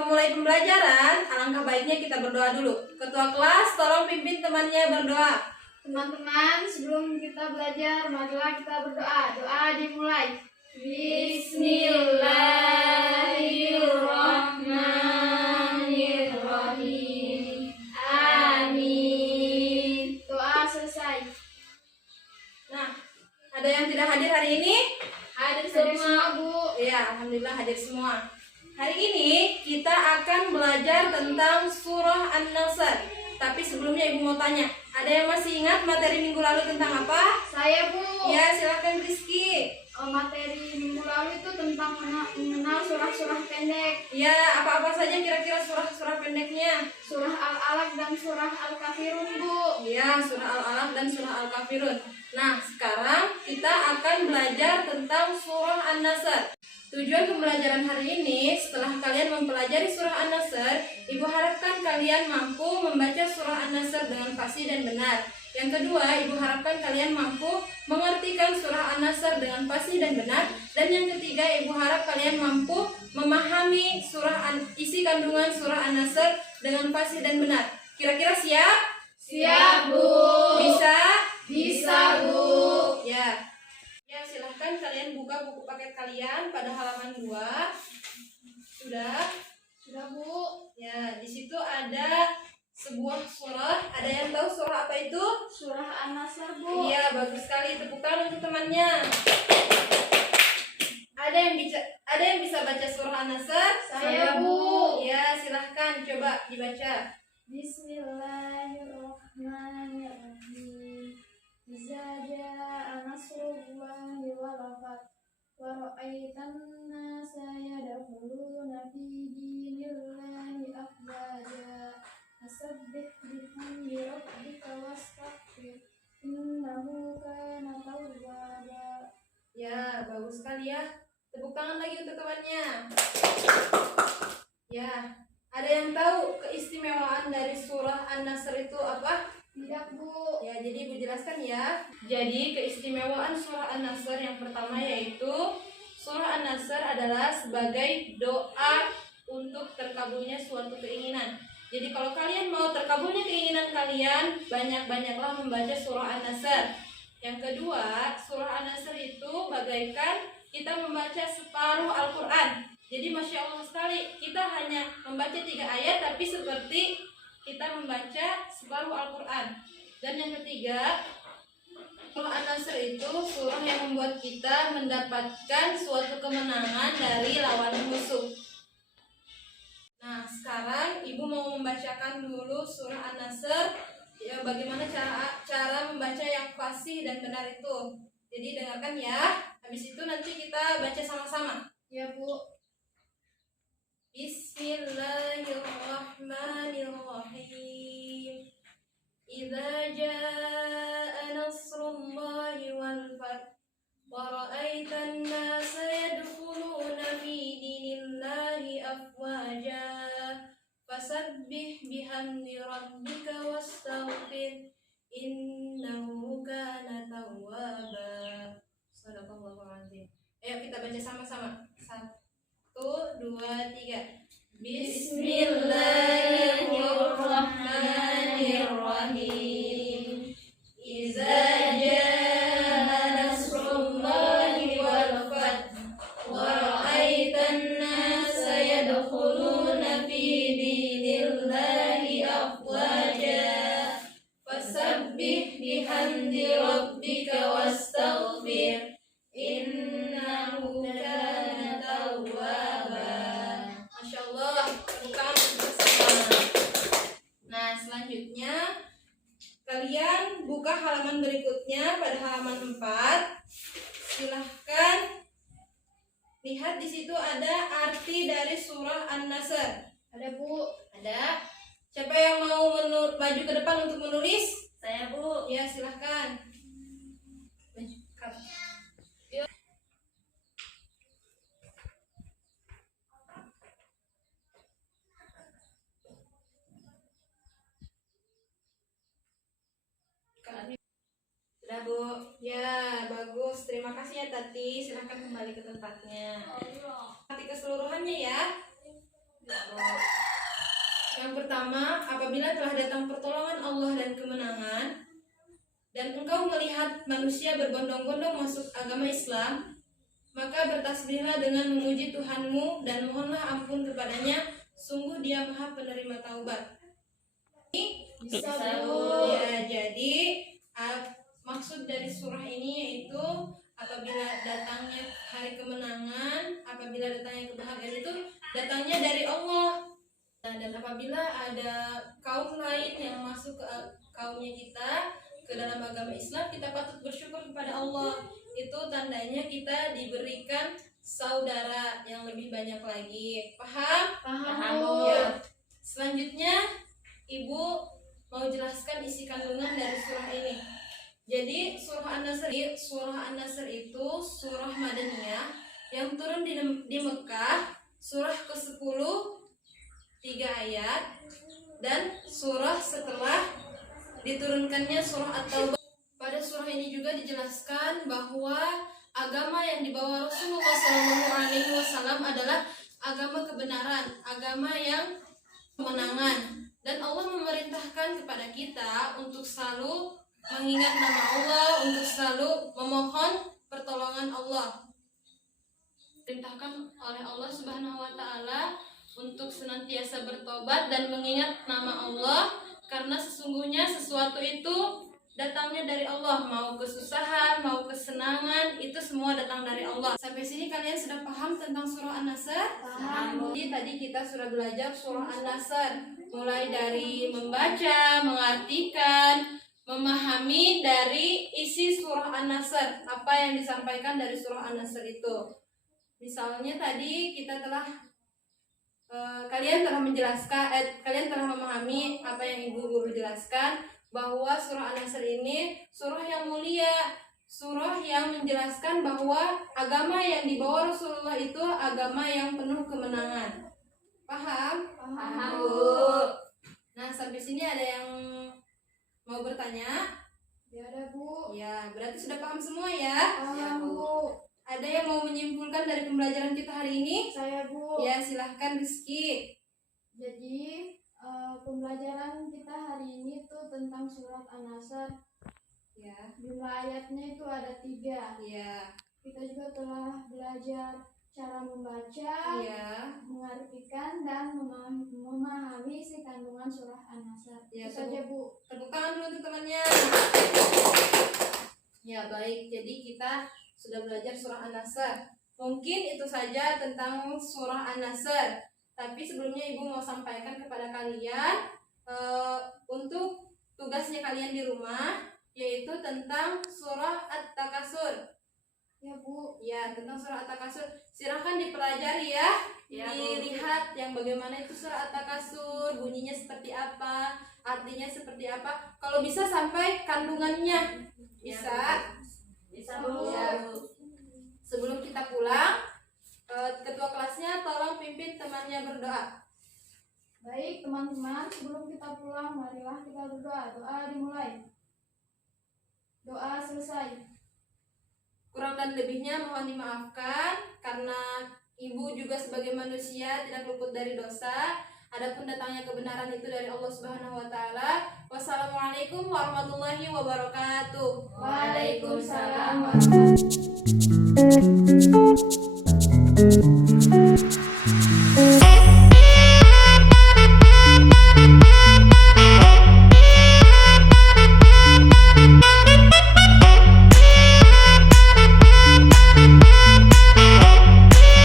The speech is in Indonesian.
memulai pembelajaran, alangkah baiknya kita berdoa dulu. Ketua kelas, tolong pimpin temannya berdoa. Teman-teman, sebelum kita belajar, marilah kita berdoa. Doa dimulai. Bismillahirrahmanirrahim. Amin. Doa selesai. Nah, ada yang tidak hadir hari ini? Hadir semua, Bu. Ya, alhamdulillah hadir semua. Hari ini kita akan belajar tentang surah An-Nasr. Tapi sebelumnya Ibu mau tanya, ada yang masih ingat materi minggu lalu tentang apa? Saya, Bu. Ya, silakan Rizky. Materi minggu lalu itu tentang mengenal surah-surah pendek. Ya, apa-apa saja kira-kira surah-surah pendeknya? Surah Al-Alaq dan surah Al-Kafirun, Bu. Ya, surah Al-Alaq dan surah Al-Kafirun. Nah, sekarang kita akan belajar tentang surah An-Nasr. Tujuan pembelajaran hari ini, setelah kalian mempelajari surah An-Nasr, Ibu harapkan kalian mampu membaca surah An-Nasr dengan fasih dan benar. Yang kedua, Ibu harapkan kalian mampu mengartikan surah An-Nasr dengan fasih dan benar. Dan yang ketiga, Ibu harap kalian mampu memahami isi kandungan surah An-Nasr dengan fasih dan benar. Kira-kira siap? Siap, Bu. Bisa? Bisa, Bu. Ya. Ya, silahkan kalian buka buku paket kalian pada halaman 2. Sudah? Sudah, Bu. Ya, di situ ada sebuah surah. Ada yang tahu surah apa itu? Surah An-Nasr, Bu. Iya, bagus sekali. Tepuk tangan untuk temannya. Ada yang bisa baca surah An-Nasr? Saya, Bu. Ya, silahkan coba dibaca. Bismillahirrahmanirrahim. Iza jaa nasrullahi wal fath wa ra'aitan nasa yadkhuluna fi dinillahi afwaja. Fasabbih bihamdi rabbika wastaghfir innahu kana tawwaba. Ya, bagus sekali ya. Tepuk tangan lagi untuk temannya. Ya, ada yang tahu keistimewaan dari surah An-Nasr itu apa? Tidak, Bu. Ya, jadi Ibu jelaskan ya. Jadi keistimewaan surah An-Nasr yang pertama yaitu surah An-Nasr adalah sebagai doa untuk terkabulnya suatu keinginan. Jadi kalau kalian mau terkabulnya keinginan kalian, banyak-banyaklah membaca surah An-Nasr. Yang kedua, surah An-Nasr itu bagaikan kita membaca separuh Al-Quran. Jadi Masya Allah sekali, kita hanya membaca 3 ayat tapi seperti kita membaca separuh Al-Quran. Dan yang ketiga, surah An-Nasr itu surah yang membuat kita mendapatkan suatu kemenangan dari lawan musuh. Nah, sekarang Ibu mau membacakan dulu surah An-Nasr. Ya, bagaimana cara membaca yang fasih dan benar itu. Jadi dengarkan ya. Habis itu nanti kita baca sama-sama. Ya, Bu. Bismillahirrahmanirrahim. Idza jaa nasrullahi wal fath wa ra'aitan nasa yadkhuluna fi dinillahi afwaja. Fasabbih bihamdi rabbika wastaghfir innahu kana tawwaba. Shadaqallahul azim. Ayo kita baca sama-sama. 1, 2, 3. Bismillahirrahmanirrahim. Iza jaa nasrullahi wal fath wa ra'aitan nasa yadkhuluna fi dinillahi afwaja. Fasabbih bihamdi rabbika wastaghfir innahu kana tawwaba. Masya Allah, bukan bersama. Nah, selanjutnya kalian buka halaman berikutnya pada halaman 4. Silahkan lihat di situ ada arti dari surah An-Nasr. Ada, Bu. Ada. Siapa yang mau maju ke depan untuk menulis? Saya, Bu. Ya, silahkan. Sudah, Bu. Ya, bagus. Terima kasih ya, Tati. Silahkan kembali ke tempatnya. Nanti keseluruhannya ya. Ya, Bu. pertama, apabila telah datang pertolongan Allah dan kemenangan, dan engkau melihat manusia berbondong-bondong masuk agama Islam, maka bertasbihlah dengan memuji Tuhanmu dan mohonlah ampun kepadanya, sungguh Dia Maha Penerima Taubat. Bisa, Ya, Bu. jadi maksud dari surah ini yaitu apabila datangnya hari kemenangan, apabila datangnya kebahagiaan itu datangnya dari Allah. Nah, dan apabila ada kaum lain yang masuk ke kaumnya kita ke dalam agama Islam, kita patut bersyukur kepada Allah. Itu tandanya kita diberikan saudara yang lebih banyak lagi. Paham? Paham, Bu. Bu. Ya. Selanjutnya, Ibu mau jelaskan isi kandungan dari surah ini. Jadi surah An-Nasr itu surah Madaniyah yang turun di Mekah, surah ke-10 3 ayat, dan surah setelah diturunkannya surah At-Taubah. Pada surah ini juga dijelaskan bahwa agama yang dibawa Rasulullah SAW adalah agama kebenaran, agama yang kemenangan, dan Allah memerintahkan kepada kita untuk selalu mengingat nama Allah, untuk selalu memohon pertolongan Allah. Diperintahkan oleh Allah Subhanahu wa taala untuk senantiasa bertobat dan mengingat nama Allah, karena sesungguhnya sesuatu itu datangnya dari Allah. Mau kesusahan, mau kesenangan, itu semua datang dari Allah. Sampai sini kalian sudah paham tentang surah An-Nasr? Paham. Jadi tadi kita sudah belajar surah An-Nasr, mulai dari membaca, mengartikan, memahami dari isi surah An-Nasr, apa yang disampaikan dari surah An-Nasr itu. Misalnya tadi kita telah kalian telah memahami apa yang ibu guru jelaskan, bahwa surah An-Nasr ini surah yang mulia, surah yang menjelaskan bahwa agama yang dibawa Rasulullah itu agama yang penuh kemenangan. Paham? Paham, Bu. Nah, sampai sini ada yang mau bertanya? Ya ada, Bu. Ya, berarti sudah paham semua ya? Paham, Bu. Ada yang mau menyimpulkan dari pembelajaran kita hari ini? Saya, Bu. Ya, silahkan Rizky. Jadi pembelajaran kita hari ini tuh tentang surat An-Nasr. Ya, Jumlah ayatnya itu ada 3. ya, Kita juga telah belajar cara membaca, ya. mengartikan, dan memahami isi kandungan surah An-Nasr. Ya, Itu saja, Bu. Tepuk tangan dulu untuk temannya. Ya, baik. Jadi kita sudah belajar surah An-Nasr. Mungkin itu saja tentang surah An-Nasr. Tapi sebelumnya ibu mau sampaikan kepada kalian untuk tugasnya kalian di rumah, yaitu tentang surah At-Takasur. Ya, Bu. Ya, tentang surah At-Takasur. Silahkan dipelajari ya. Ya, Dilihat yang bagaimana itu surah At-Takasur, bunyinya seperti apa, artinya seperti apa. Kalau bisa sampai kandungannya. Bisa. Bisa, Bu. Ya. Sebelum kita pulang, ketua kelasnya tolong pimpin temannya berdoa. Baik, teman-teman, sebelum kita pulang, marilah kita berdoa. Doa dimulai. Doa selesai. Kurang dan lebihnya mohon dimaafkan, karena ibu juga sebagai manusia tidak luput dari dosa. Adapun datangnya kebenaran itu dari Allah Subhanahu wa taala. Wassalamualaikum warahmatullahi wabarakatuh. Waalaikumsalam warahmatullahi wabarakatuh.